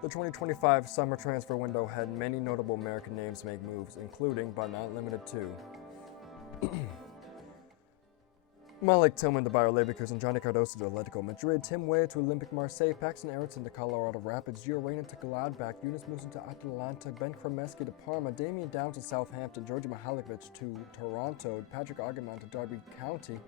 The 2025 summer transfer window had many notable American names make moves, including, but not limited to, Malik Tillman to Bayer Leverkusen, Johnny Cardoso to Atletico Madrid, Tim Weah to Olympique Marseille, Paxton Aaronson to Colorado Rapids, Gio Reyna to Gladbach, Yunus Musa to Atalanta, Ben Kremeski to Parma, Damian Downs to Southampton, Georgi Mihailovic to Toronto, Patrick Augerman to Derby County,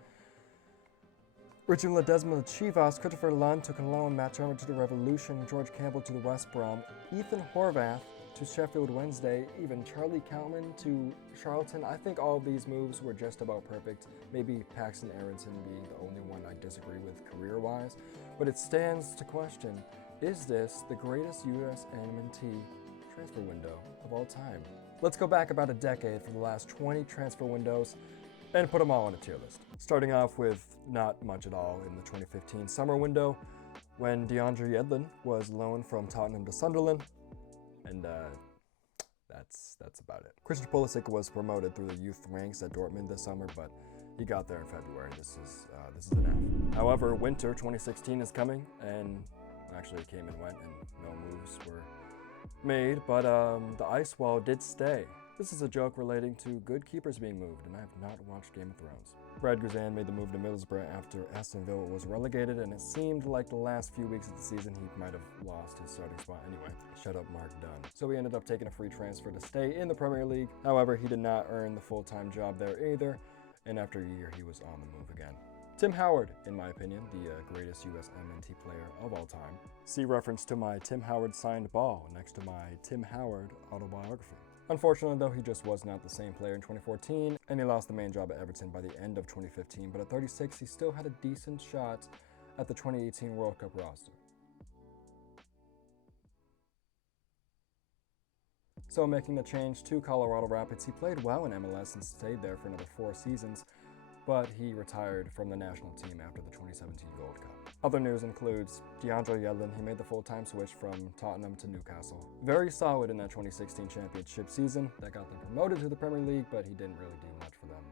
Richie Ledesma to Chivas, Christopher Lund to Cologne, Matt Turner to the Revolution, George Campbell to the West Brom, Ethan Horvath to Sheffield Wednesday, even Charlie Countman to Charlton. I think all of these moves were just about perfect. Maybe Paxton Aaronson being the only one I disagree with career-wise. But it stands to question, is this the greatest USMNT transfer window of all time? Let's go back about a decade for the last 20 transfer windows and put them all on a tier list. Starting off with not much at all in the 2015 summer window, when DeAndre Yedlin was loaned from Tottenham to Sunderland, and that's about it. Christian Pulisic was promoted through the youth ranks at Dortmund this summer, but he got there in February. This is an F. However, winter 2016 is coming, and actually it came and went, and no moves were made, but the ice wall did stay. This is a joke relating to good keepers being moved, and I have not watched Game of Thrones. Brad Guzan made the move to Middlesbrough after Aston Villa was relegated, and it seemed like the last few weeks of the season he might have lost his starting spot anyway. Shut up, Mark Dunn. So he ended up taking a free transfer to stay in the Premier League. However, he did not earn the full-time job there either, and after a year he was on the move again. Tim Howard, in my opinion, the greatest USMNT player of all time. See reference to my Tim Howard signed ball next to my Tim Howard autobiography. Unfortunately, though, he just was not the same player in 2014, and he lost the main job at Everton by the end of 2015, but at 36, he still had a decent shot at the 2018 World Cup roster. So making the change to Colorado Rapids, he played well in MLS and stayed there for another 4 seasons, but he retired from the national team after the 2017 Gold Cup. Other news includes DeAndre Yedlin. He made the full-time switch from Tottenham to Newcastle. Very solid in that 2016 championship season. That got them promoted to the Premier League, but he didn't really do much for them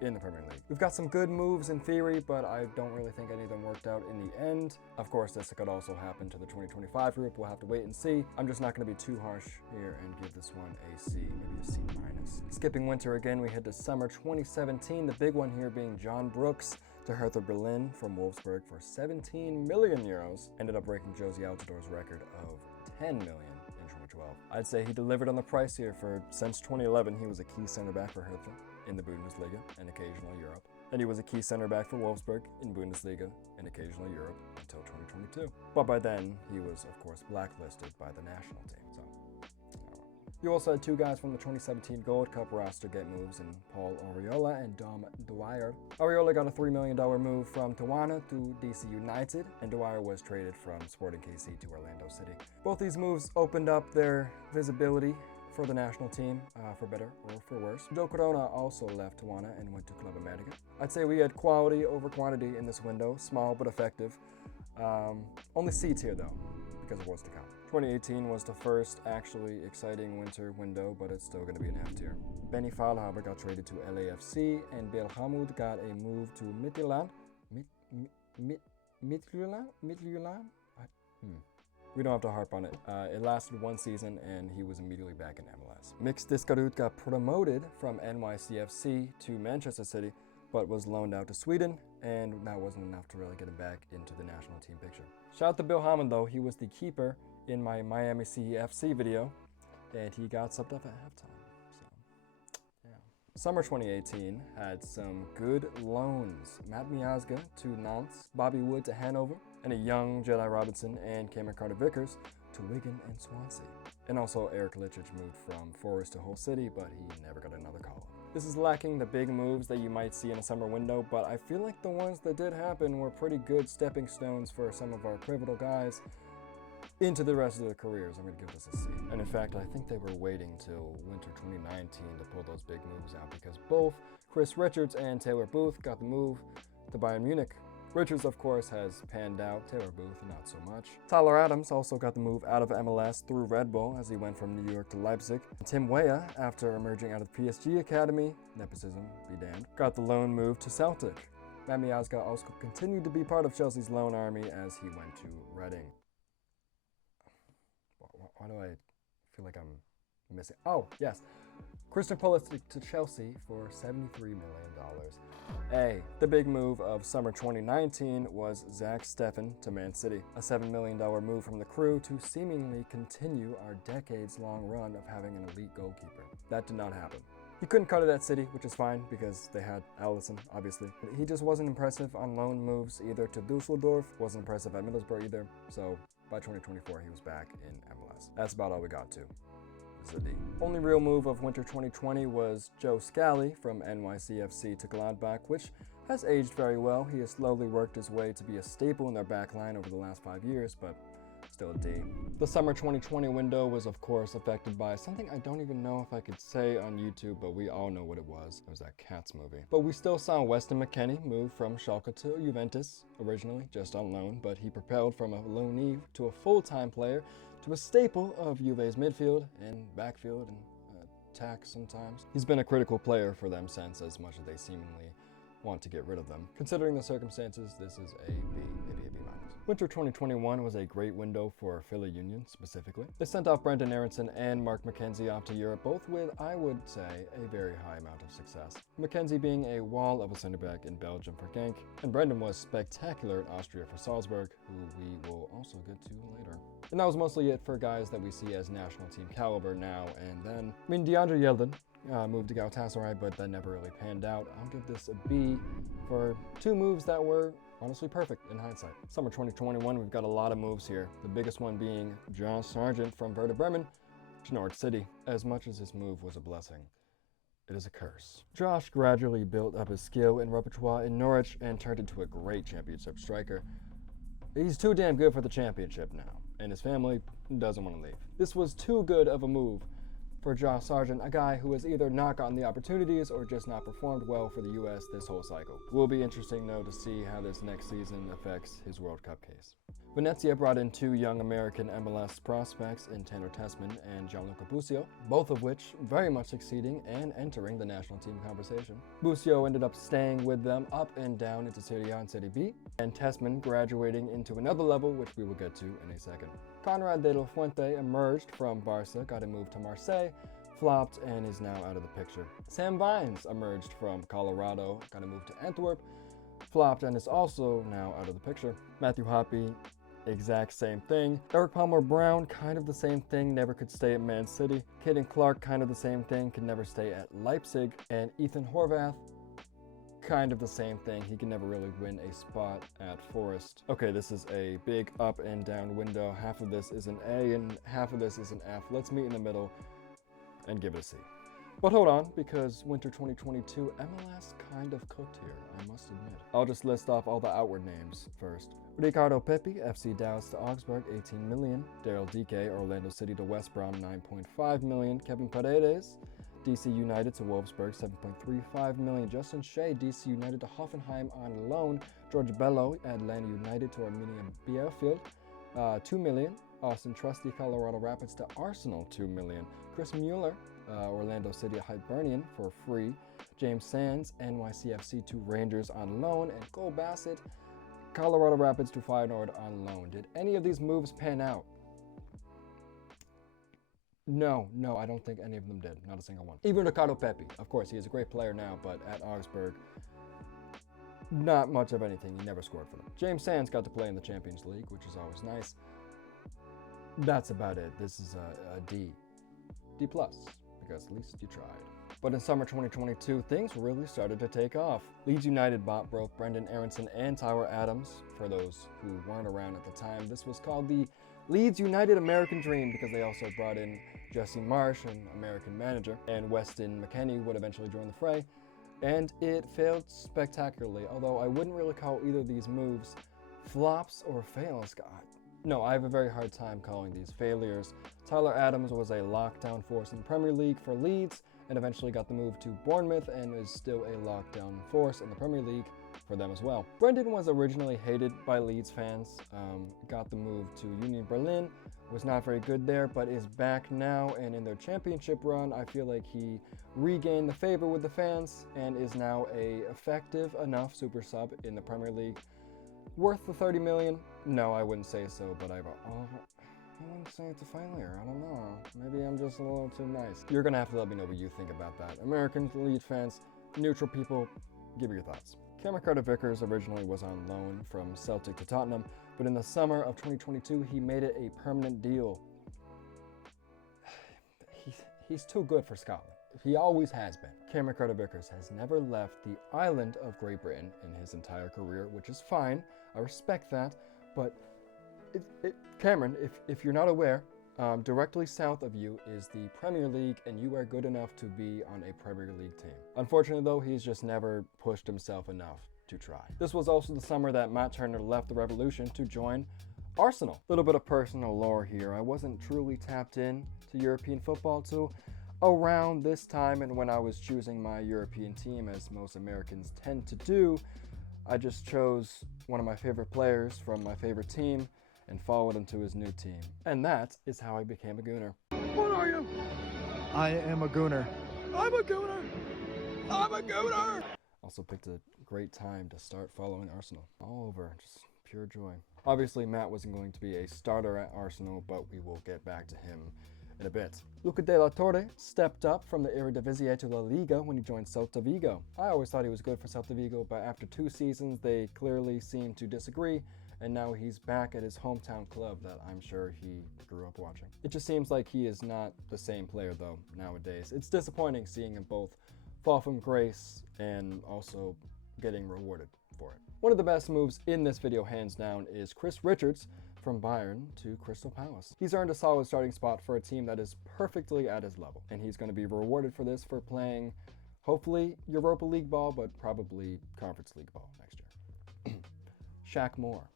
in the Premier League. We've got some good moves in theory, but I don't really think any of them worked out in the end. Of course, this could also happen to the 2025 group. We'll have to wait and see. I'm just not going to be too harsh here and give this one a C, maybe a C-. Skipping winter again, we head to summer 2017. The big one here being John Brooks to Hertha Berlin from Wolfsburg for 17 million euros. Ended up breaking Josie Altidore's record of 10 million in 2012. I'd say he delivered on the price here, for since 2011 he was a key center back for Hertha in the Bundesliga and occasionally Europe. And he was a key center back for Wolfsburg in Bundesliga and occasionally Europe until 2022. But by then, he was, of course, blacklisted by the national team. So, you also had 2 guys from the 2017 Gold Cup roster get moves in Paul Arriola and Dom Dwyer. Arriola got a $3 million move from Tijuana to DC United, and Dwyer was traded from Sporting KC to Orlando City. Both these moves opened up their visibility for the national team, for better or for worse. Joe Corona also left Tijuana and went to Club America. I'd say we had quality over quantity in this window, small but effective. Only C tier though, because of what's to come. 2018 was the first actually exciting winter window, but it's still going to be an F tier. Benny Fahlhaber got traded to LAFC, and Belhamud got a move to Midtjylland. Midtjylland? We don't have to harp on it. It lasted 1 season, and he was immediately back in MLS. Mix Diskarut got promoted from NYCFC to Manchester City, but was loaned out to Sweden, and that wasn't enough to really get him back into the national team picture. Shout out to Bill Hammond, though. He was the keeper in my Miami CFC video, and he got subbed up at halftime. So, yeah. Summer 2018 had some good loans. Matt Miazga to Nantes, Bobby Wood to Hanover, and a young Jedi Robinson and Cameron Carter-Vickers to Wigan and Swansea. And also Eric Lichich moved from Forest to Hull City, but he never got another call. This is lacking the big moves that you might see in a summer window, but I feel like the ones that did happen were pretty good stepping stones for some of our pivotal guys into the rest of their careers. I'm going to give this a C. And in fact, I think they were waiting till winter 2019 to pull those big moves out, because both Chris Richards and Taylor Booth got the move to Bayern Munich. Richards, of course, has panned out. Taylor Booth, not so much. Tyler Adams also got the move out of MLS through Red Bull as he went from New York to Leipzig. Tim Weah, after emerging out of the PSG Academy, nepotism be damned, got the loan move to Celtic. Matt Miazga also continued to be part of Chelsea's loan army as he went to Reading. Why do I feel like I'm missing? Oh, yes. Christian Pulisic to Chelsea for $73 million. Hey, the big move of summer 2019 was Zach Steffen to Man City, a $7 million move from the Crew to seemingly continue our decades-long run of having an elite goalkeeper. That did not happen. He couldn't cut it at City, which is fine because they had Alisson, obviously. But he just wasn't impressive on loan moves either to Dusseldorf, wasn't impressive at Middlesbrough either, so by 2024 he was back in MLS. That's about all we got to. This is a D. Only real move of winter 2020 was Joe Scally from NYCFC to Gladbach, which has aged very well. He has slowly worked his way to be a staple in their back line over the last 5 years, but still a D. The summer 2020 window was of course affected by something I don't even know if I could say on YouTube, but we all know what it was. It was that Cats movie. But we still saw Weston McKennie move from Schalke to Juventus, originally just on loan, but he propelled from a loanee to a full-time player to a staple of Juve's midfield and backfield and attack sometimes. He's been a critical player for them since, as much as they seemingly want to get rid of them. Considering the circumstances, this is a B, maybe a B-. Winter 2021 was a great window for Philly Union specifically. They sent off Brenden Aaronson and Mark McKenzie off to Europe, both with, I would say, a very high amount of success. McKenzie being a wall of a center back in Belgium for Genk, and Brenden was spectacular at Austria for Salzburg, who we will also get to later. And that was mostly it for guys that we see as national team caliber now and then. I mean, DeAndre Yedlin moved to Galatasaray, but that never really panned out. I'll give this a B for two moves that were honestly perfect in hindsight. Summer 2021, we've got a lot of moves here. The biggest one being John Sargent from Werder Bremen to Norwich City. As much as this move was a blessing, it is a curse. Josh gradually built up his skill and repertoire in Norwich and turned into a great championship striker. He's too damn good for the championship now, and his family doesn't want to leave. This was too good of a move for Josh Sargent, a guy who has either not gotten the opportunities or just not performed well for the US this whole cycle. It will be interesting though to see how this next season affects his World Cup case. Venezia brought in two young American MLS prospects in Tanner Tessman and Gianluca Busio, both of which very much succeeding and entering the national team conversation. Busio ended up staying with them up and down into Serie A and Serie B, and Tessman graduating into another level, which we will get to in a second. Conrad de la Fuente emerged from Barca, got a move to Marseille, flopped, and is now out of the picture. Sam Vines emerged from Colorado, got a move to Antwerp, flopped, and is also now out of the picture. Matthew Hoppe, exact same thing. Eric Palmer Brown, kind of the same thing, never could stay at Man City. Caden Clark, kind of the same thing, could never stay at Leipzig. And Ethan Horvath, kind of the same thing. He can never really win a spot at Forest. Okay, this is a big up and down window. Half of this is an A and half of this is an F. Let's meet in the middle and give it a C. But hold on, because winter 2022, MLS kind of cooked here, I must admit. I'll just list off all the outward names first. Ricardo Pepi, FC Dallas to Augsburg, 18 million. Daryl DK, Orlando City to West Brom, 9.5 million. Kevin Paredes, DC United to Wolfsburg, 7.35 million. Justin Shea, DC United to Hoffenheim on loan. George Bello, Atlanta United to Arminia Bielefeld, 2 million. Austin Trusty, Colorado Rapids to Arsenal, 2 million. Chris Mueller, Orlando City to Hibernian for free. James Sands, NYCFC to Rangers on loan. And Cole Bassett, Colorado Rapids to Feyenoord on loan. Did any of these moves pan out? No, I don't think any of them did. Not a single one. Even Ricardo Pepi. Of course, he is a great player now, but at Augsburg, not much of anything. He never scored for them. James Sands got to play in the Champions League, which is always nice. That's about it. This is a D. D+, because at least you tried. But in summer 2022, things really started to take off. Leeds United bought both Brenden Aaronson and Tyler Adams. For those who weren't around at the time, this was called the Leeds United American Dream because they also brought in Jesse Marsh, an American manager, and Weston McKennie would eventually join the fray. And it failed spectacularly, although I wouldn't really call either of these moves flops or fails. God. No, I have a very hard time calling these failures. Tyler Adams was a lockdown force in the Premier League for Leeds and eventually got the move to Bournemouth and is still a lockdown force in the Premier League for them as well. Brenden was originally hated by Leeds fans, got the move to Union Berlin, was not very good there, but is back now, and in their championship run, I feel like he regained the favor with the fans and is now a effective enough super sub in the Premier League. Worth the 30 million? No, I wouldn't say so, but I wouldn't say it's a failure. I don't know. Maybe I'm just a little too nice. You're gonna have to let me know what you think about that. American Leeds fans, neutral people, give me your thoughts. Ricardo Vickers originally was on loan from Celtic to Tottenham, but in the summer of 2022, he made it a permanent deal. He's too good for Scotland. He always has been. Ricardo Vickers has never left the island of Great Britain in his entire career, which is fine. I respect that. But Cameron, if you're not aware, directly south of you is the Premier League, and you are good enough to be on a Premier League team. Unfortunately, though, he's just never pushed himself enough to try. This was also the summer that Matt Turner left the Revolution to join Arsenal. Little bit of personal lore here. I wasn't truly tapped in to European football till around this time, and when I was choosing my European team, as most Americans tend to do, I just chose one of my favorite players from my favorite team and followed him to his new team. And that is how I became a Gooner. What are you? I am a Gooner. I'm a Gooner. I'm a Gooner. Also picked a great time to start following Arsenal. All over, just pure joy. Obviously, Matt wasn't going to be a starter at Arsenal, but we will get back to him in a bit. Luca de la Torre stepped up from the Eredivisie to La Liga when he joined Celta Vigo. I always thought he was good for Celta Vigo, but after 2 seasons, they clearly seemed to disagree, and now he's back at his hometown club that I'm sure he grew up watching. It just seems like he is not the same player, though, nowadays. It's disappointing seeing him both fall from grace and also getting rewarded for it. One of the best moves in this video, hands down, is Chris Richards from Bayern to Crystal Palace. He's earned a solid starting spot for a team that is perfectly at his level, and he's going to be rewarded for this for playing, hopefully, Europa League ball, but probably Conference League ball next year. Shaq Moore.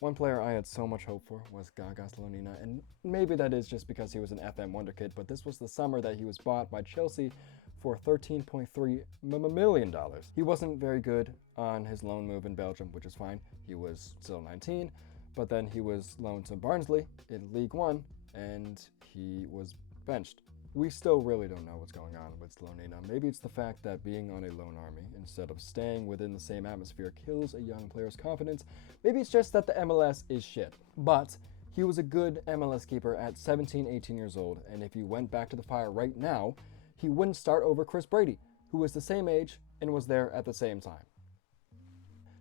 One player I had so much hope for was Gaga Slonina, and maybe that is just because he was an FM wonder kid, but this was the summer that he was bought by Chelsea for $13.3 million. He wasn't very good on his loan move in Belgium, which is fine. He was still 19, but then he was loaned to Barnsley in League One, and he was benched. We still really don't know what's going on with Slonina. Maybe it's the fact that being on a loan army instead of staying within the same atmosphere kills a young player's confidence. Maybe it's just that the MLS is shit. But he was a good MLS keeper at 17, 18 years old, and if he went back to the fire right now, he wouldn't start over Chris Brady, who was the same age and was there at the same time.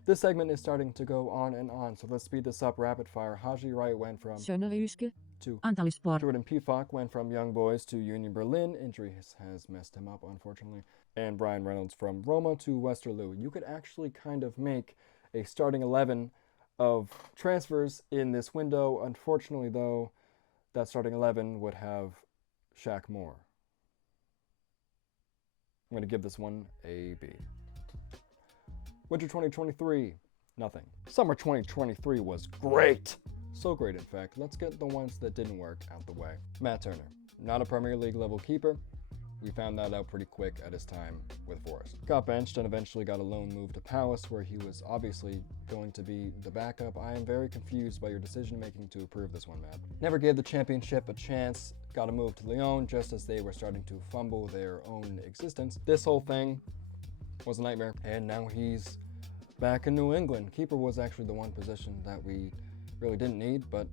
This segment is starting to go on and on, so let's speed this up rapid fire. Haji Wright went from to Jordan Pufak went from Young Boys to Union Berlin. Injury has messed him up, unfortunately. And Brian Reynolds from Roma to Westerlo. You could actually kind of make a starting 11 of transfers in this window. Unfortunately, though, that starting 11 would have Shaq Moore. I'm going to give this one a B. Winter 2023, nothing. Summer 2023 was great. So great, in fact. Let's get the ones that didn't work out the way. Matt Turner, not a Premier League level keeper. We found that out pretty quick at his time with Forest. Got benched and eventually got a loan move to Palace, where he was obviously going to be the backup. I am very confused by your decision making to approve this one, Matt. Never gave the championship a chance. Got a move to Lyon just as they were starting to fumble their own existence. This whole thing was a nightmare, and now he's back in New England. Keeper was actually the one position that we really didn't need, but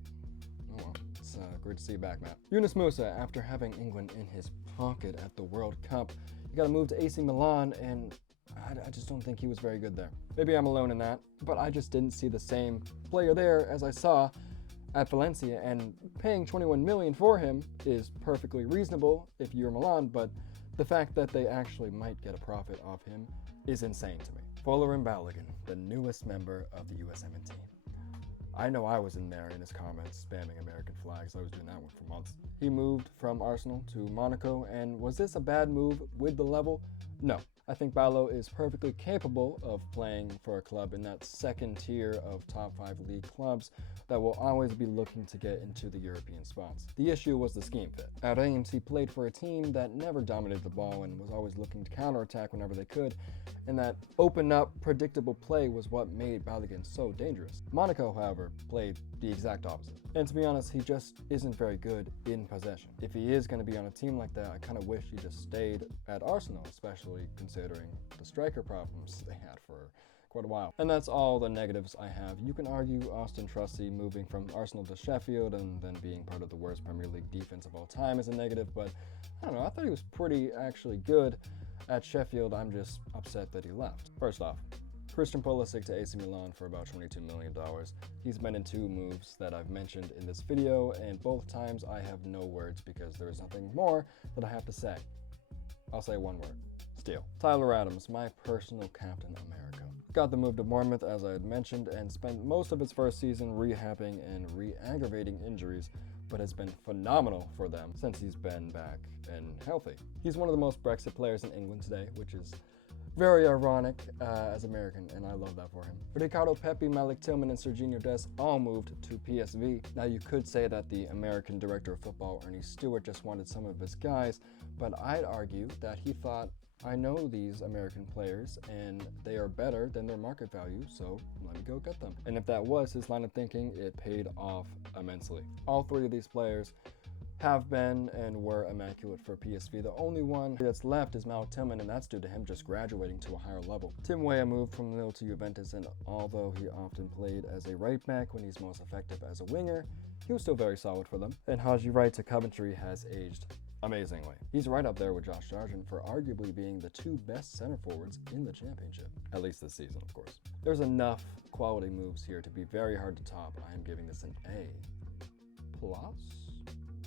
oh well. It's great to see you back, Matt. Yunus Musa, after having England in his pocket at the World Cup, he got a move to AC Milan, and I just don't think he was very good there. Maybe I'm alone in that, but I just didn't see the same player there as I saw at Valencia, and paying $21 million for him is perfectly reasonable if you're Milan, but the fact that they actually might get a profit off him is insane to me. Folarin Balogun, the newest member of the USMNT. I know I was in there in his comments spamming American flags. I was doing that one for months. He moved from Arsenal to Monaco, and was this a bad move with the level? No. I think Balo is perfectly capable of playing for a club in that second tier of top 5 league clubs that will always be looking to get into the European spots. The issue was the scheme fit. At Reims, he played for a team that never dominated the ball and was always looking to counterattack whenever they could, and that open up, predictable play was what made Balogun so dangerous. Monaco, however, played the exact opposite. And to be honest, he just isn't very good in possession. If he is going to be on a team like that, I kind of wish he just stayed at Arsenal, especially considering the striker problems they had for quite a while. And that's all the negatives I have. You can argue Austin Trusty moving from Arsenal to Sheffield and then being part of the worst Premier League defense of all time is a negative, but I don't know, I thought he was pretty actually good at Sheffield. I'm just upset that he left. First off, Christian Pulisic to AC Milan for about $22 million. He's been in 2 moves that I've mentioned in this video, and both times I have no words because there is nothing more that I have to say. I'll say one word. Steal. Tyler Adams, my personal Captain America. Got the move to Bournemouth, as I had mentioned, and spent most of his first season rehabbing and re-aggravating injuries, but has been phenomenal for them since he's been back and healthy. He's one of the most Brexit players in England today, which is very ironic as American, and I love that for him. Ricardo Pepi, Malik Tillman, and Sergiño Dest all moved to PSV. Now you could say that the American director of football, Ernie Stewart, just wanted some of his guys, but I'd argue that he thought, I know these American players and they are better than their market value, so let me go get them. And if that was his line of thinking, it paid off immensely. All 3 of these players have been and were immaculate for PSV. The only one that's left is Malik Tillman, and that's due to him just graduating to a higher level. Tim Weah moved from Lille to Juventus, and although he often played as a right back when he's most effective as a winger, he was still very solid for them. And Haji Wright to Coventry has aged amazingly. He's right up there with Josh Sargent for arguably being the 2 best center forwards in the championship, at least this season, of course. There's enough quality moves here to be very hard to top. I am giving this an A+.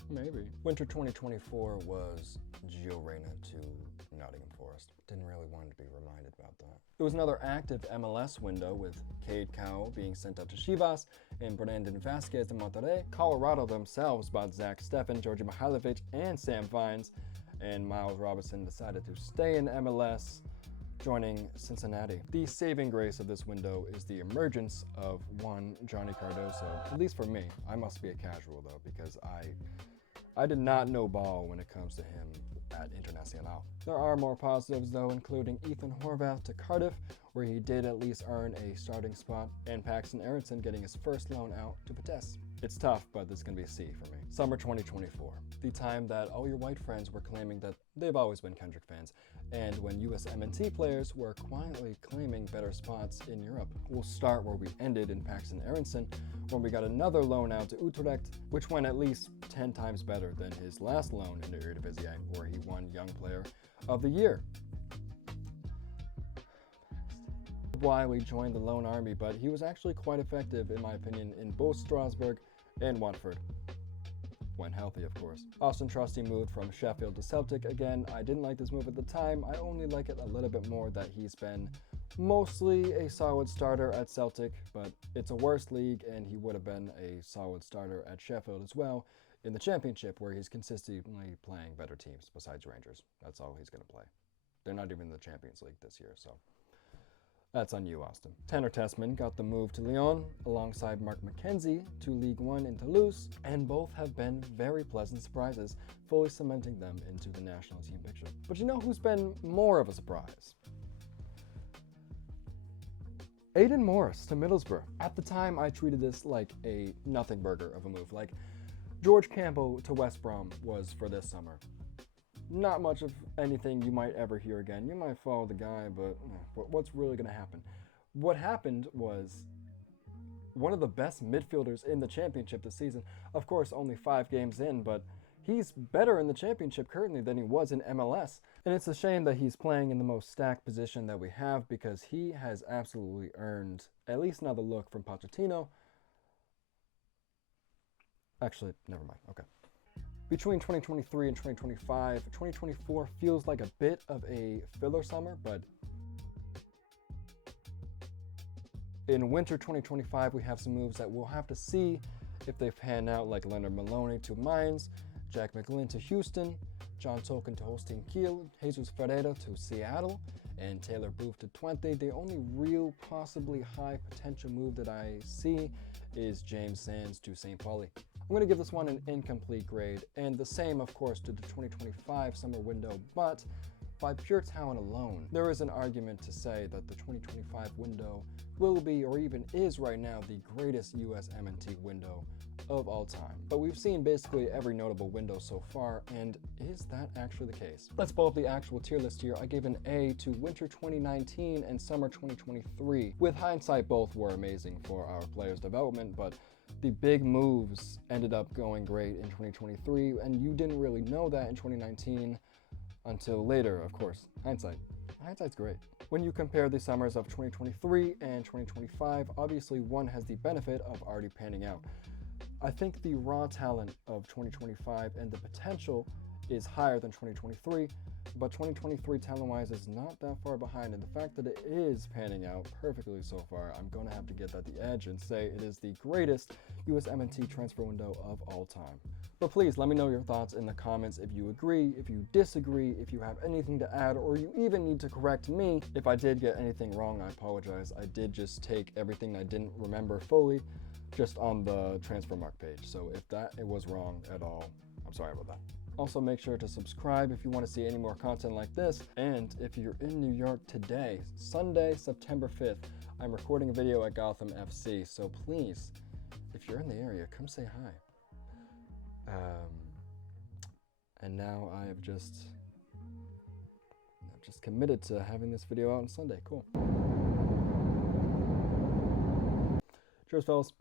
Maybe. Winter 2024 was Gio Reyna to Nottingham Forest. Didn't really want to be reminded about that. It was another active MLS window with Cade Cowell being sent out to Chivas and Brandon Vasquez to Monterrey. Colorado themselves bought Zach Steffen, Georgi Mihailovic, and Sam Vines, and Miles Robinson decided to stay in MLS, joining Cincinnati. The saving grace of this window is the emergence of one Johnny Cardoso. At least for me. I must be a casual though, because I did not know ball when it comes to him at Internacional. There are more positives though, including Ethan Horvath to Cardiff, where he did at least earn a starting spot, and Paxton Aronson getting his first loan out to Vitesse. It's tough, but this is going to be a C for me. Summer 2024, the time that all your white friends were claiming that they've always been Kendrick fans, and when USMNT players were quietly claiming better spots in Europe. We'll start where we ended in Paxton Aronson, when we got another loan out to Utrecht, which went at least 10 times better than his last loan in the Eredivisie, where he won Young Player of the Year. Wiley joined the Lone Army, but he was actually quite effective, in my opinion, in both Strasbourg and Watford. When healthy, of course. Austin Trusty moved from Sheffield to Celtic. Again, I didn't like this move at the time. I only like it a little bit more that he's been mostly a solid starter at Celtic, but it's a worse league, and he would have been a solid starter at Sheffield as well in the Championship, where he's consistently playing better teams besides Rangers. That's all he's going to play. They're not even in the Champions League this year, so that's on you, Austin. Tanner Tessman got the move to Lyon alongside Mark McKenzie to League One in Toulouse, and both have been very pleasant surprises, fully cementing them into the national team picture. But you know who's been more of a surprise? Aidan Morris to Middlesbrough. At the time, I treated this like a nothing burger of a move. Like George Campbell to West Brom was for this summer. Not much of anything you might ever hear again. You might follow the guy, but what's really going to happen? What happened was one of the best midfielders in the championship this season. Of course, only 5 games in, but he's better in the championship currently than he was in MLS. And it's a shame that he's playing in the most stacked position that we have, because he has absolutely earned at least another look from Pochettino. Actually, never mind. Okay. Between 2023 and 2025, 2024 feels like a bit of a filler summer, but in winter 2025, we have some moves that we'll have to see if they pan out, like Leonard Maloney to Mainz, Jack McGlynn to Houston, John Tolkien to Holstein Kiel, Jesus Ferreira to Seattle, and Taylor Booth to Twente. The only real possibly high potential move that I see is James Sands to St. Pauli. I'm going to give this one an incomplete grade, and the same, of course, to the 2025 summer window, but by pure talent alone, there is an argument to say that the 2025 window will be, or even is right now, the greatest USMNT window of all time. But we've seen basically every notable window so far, and is that actually the case? Let's pull up the actual tier list here. I gave an A to winter 2019 and summer 2023. With hindsight, both were amazing for our players' development, but the big moves ended up going great in 2023, and you didn't really know that in 2019 until later, of course. Hindsight's great. When you compare the summers of 2023 and 2025, obviously one has the benefit of already panning out. I think the raw talent of 2025 and the potential is higher than 2023, but 2023 talent-wise is not that far behind, and the fact that it is panning out perfectly so far, I'm going to have to give that the edge and say it is the greatest USMNT transfer window of all time. But please let me know your thoughts in the comments if you agree, if you disagree, if you have anything to add, or you even need to correct me. If I did get anything wrong, I apologize. I did just take everything I didn't remember fully just on the transfer mark page. So if it was wrong at all, I'm sorry about that. Also, make sure to subscribe if you want to see any more content like this. And if you're in New York today, Sunday, September 5th, I'm recording a video at Gotham FC. So please, if you're in the area, come say hi. And now I've just committed to having this video out on Sunday. Cool. Cheers, fellas.